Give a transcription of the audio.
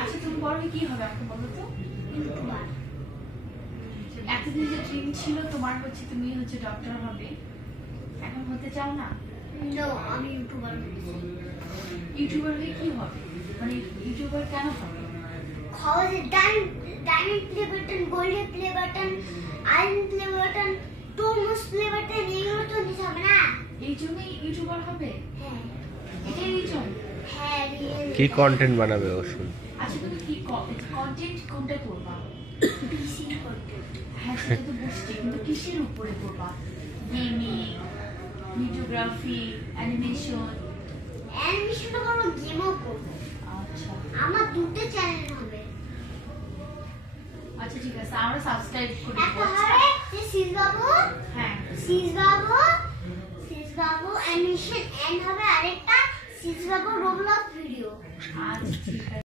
আচ্ছা তুমি বড় হয়ে কি হবে আমাকে বলো তো? ইউটিউবার। এতদিন যে ড্রিম ছিল তোমার হচ্ছে তুমি হচ্ছে ডক্টর হবে, এখন হতে চাও না? নো, আমি ইউটিউবার হচ্ছি। ইউটিউবার হয়ে কি হবে, মানে ইউটিউবার কেন হবে? খবরে diamond play button, golden play button, iron play button, টোমস প্লে বাটন এগুলো তো নিতে হবে না? এই জন্যই ইউটিউবার হবে? হ্যাঁ এটাই রিজন? হ্যাঁ। কি কন্টেন্ট বানাবে ও শুন? আচ্ছা তুমি কি কন্টেন্ট কোনটা করবা? পিসি করতে। হ্যাঁ সেটা তো বুঝছি, কিন্তু কিসের উপরে করবা? Gaming, videography, animation? অ্যানিমেশনও করবো, গেমও করবো। আচ্ছা আমার দুটো চ্যানেল হবে। আচ্ছা ঠিক আছে, আমরা সাবস্ক্রাইব করে একটা দেবো। হবে যে শীষ বাবু, হ্যাঁ শীষ বাবু অ্যানিমেশন, এন্ড হবে আরেকটা শীষ বাবু রোবলক্স ভিডিও। আচ্ছা ঠিক আছে।